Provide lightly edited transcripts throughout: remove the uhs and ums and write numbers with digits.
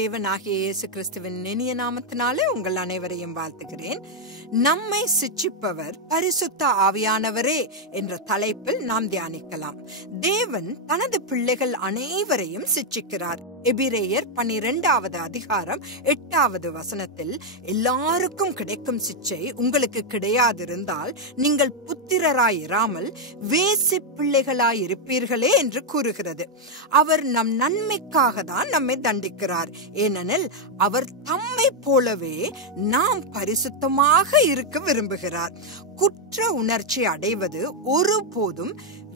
தேவனாகிய இயேசு கிறிஸ்துவின் இனிய நாமத்தினாலே உங்கள் அனைவரையும் வாழ்த்துகிறேன். நம்மை சிட்சிப்பவர் பரிசுத்த ஆவியானவரே என்ற தலைப்பில் நாம் தியானிக்கலாம். தேவன் தனது பிள்ளைகள் அனைவரையும் சிட்சிக்கிறார். எபிரேயர் 12வது அதிகாரம் 8வது வசனத்தில், எல்லாருக்கும் கிடைக்கும் சிட்சை உங்களுக்கு கிடையாதிருந்தால் நீங்கள் புத்திரராயிராமல் வேசி பிள்ளைகளாயிருப்பீர்களே என்று கூறுகிறது. அவர் நம் நன்மைக்காக தான் நம்மை தண்டிக்கிறார். ஏனெனில் அவர் தம்மை போலவே நாம் பரிசுத்தமாக இருக்க விரும்புகிறார். குற்ற உணர்ச்சி அடைவது ஒருபோதும்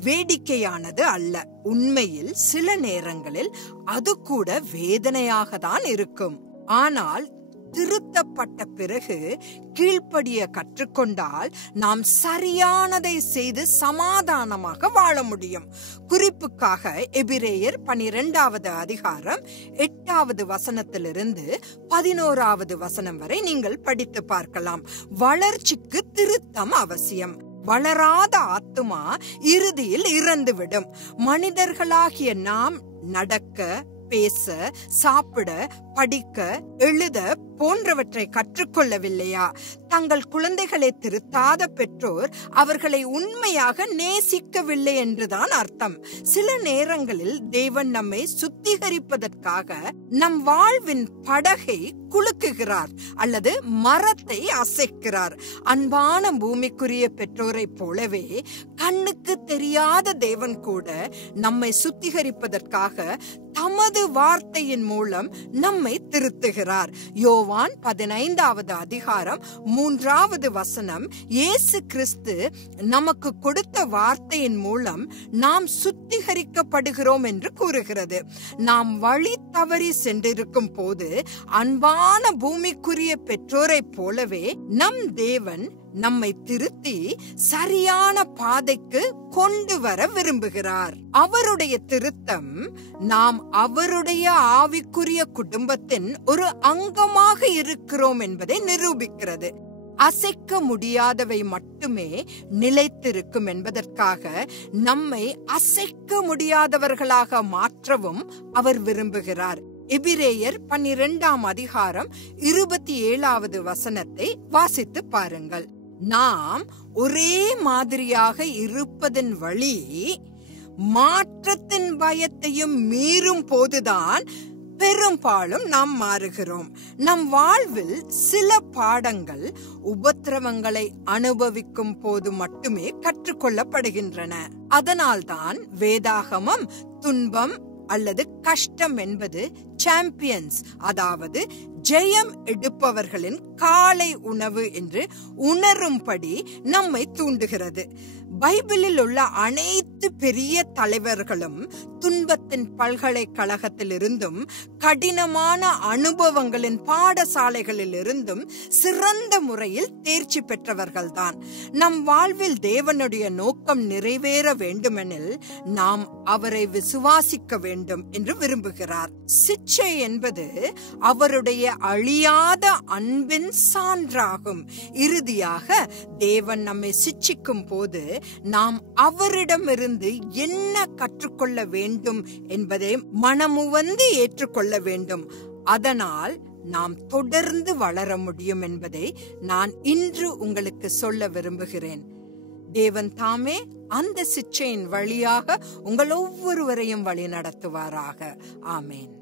வேடிக்கையானது அல்ல. உண்மையில் சில நேரங்களில் அது கூட வேதனையாக தான் இருக்கும். ஆனால் திருத்தப்பட்ட பிறகு கீழ்ப்படிய கற்றுக்கொண்டால் நாம் சரியானதை செய்து சமாதானமாக வாழ முடியும். குறிப்புக்காக எபிரேயர் 12வது அதிகாரம் 8வது வசனத்திலிருந்து 11வது வசனம் வரை நீங்கள் படித்து பார்க்கலாம். வளர்ச்சிக்கு திருத்தம் அவசியம். வளராத ஆத்துமா இறுதியில் இறந்துவிடும். மனிதர்களாகிய நாம் நடக்க, பேச, சாப்பிட, படிக்க, எழுத போன்றவற்றை கற்றுக்கொள்ளவில்லையா? தங்கள் குழந்தைகளை திருத்தாத பெற்றோர் அவர்களை உண்மையாக நேசிக்கவில்லை என்றுதான் அர்த்தம். சில நேரங்களில் தேவன் நம்மை சுத்திகரிப்பதற்காக நம் வாழ்வின் படகை குலுக்குகிறார் அல்லது மரத்தை அசைக்கிறார். அன்பான பூமிக்குரிய பெற்றோரை போலவே கண்ணுக்கு தெரியாத தேவன் கூட நம்மை சுத்திகரிப்பதற்காக தமது வார்த்தையின் மூலம் நம்மை திருத்துகிறார். யோவான் 15வது அதிகாரம் 3வது வசனம், இயேசு கிறிஸ்து நமக்கு கொடுத்த வார்த்தையின் மூலம் நாம் சுத்திகரிக்கப்படுகிறோம் என்று கூறுகிறது. நாம் வழி தவறி சென்றிருக்கும் போது அன்பான பூமிக்குரிய பெற்றோரை போலவே நம் தேவன் நம்மை திருத்தி சரியான பாதைக்கு கொண்டு வர விரும்புகிறார். அவருடைய திருத்தம் நாம் அவருடைய ஆவிக்குரிய குடும்பத்தின் ஒரு அங்கமாக இருக்கிறோம் என்பதை நிரூபிக்கிறது. அசைக்க முடியாதவை மட்டுமே நிலைத்திருக்கும் என்பதற்காக நம்மை அசைக்க முடியாதவர்களாக மாற்றவும் அவர் விரும்புகிறார். எபிரேயர் 12ஆம் அதிகாரம் 27வது வசனத்தை வாசித்து பாருங்கள். நாம் ஒரே மாதிரியாக இருப்பதன் வழி மாற்றத்தின் பயத்தையும் மீறும் போதுதான் பெரும்பாலும் நாம் மாறுகிறோம். நம் வாழ்வில் சில பாடங்கள் உபத்திரவங்களை அனுபவிக்கும் போது மட்டுமே கற்றுக்கொள்ளப்படுகின்றன. அதனால்தான் வேதாகமம் துன்பம் அல்லது கஷ்டம் என்பது சாம்பியன்ஸ், அதாவது ஜெயம் எடுப்பவர்களின் காலை உணவு என்று உணரும்படி நம்மை தூண்டுகிறது. பைபிளில் உள்ள அனைத்து பெரிய தலைவர்களும் துன்பத்தின் பல்கலைக்கழகத்தில் இருந்தும் கடினமான அனுபவங்களின் பாடசாலைகளில் இருந்தும் சிறந்த முறையில் தேர்ச்சி பெற்றவர்கள்தான். நம் வாழ்வில் தேவனுடைய நோக்கம் நிறைவேற வேண்டுமெனில் நாம் அவரை விசுவாசிக்க வேண்டும் என்று விரும்புகிறார். சிட்சை என்பது அவருடைய அழியாத அன்பின் சான்றாகும். இறுதியாக தேவன் நம்மை சிட்சிக்கும் போது நாம் அவரிடமிருந்து என்ன கற்றுக்கொள்ள வேண்டும் என்பதை மனமுவந்து ஏற்றுக்கொள்ள வேண்டும். அதனால் நாம் தொடர்ந்து வளர முடியும் என்பதை நான் இன்று உங்களுக்கு சொல்ல விரும்புகிறேன். தேவன் தாமே அந்த சிட்சையின் வழியாக உங்கள் ஒவ்வொருவரையும் வழி நடத்துவாராக. ஆமேன்.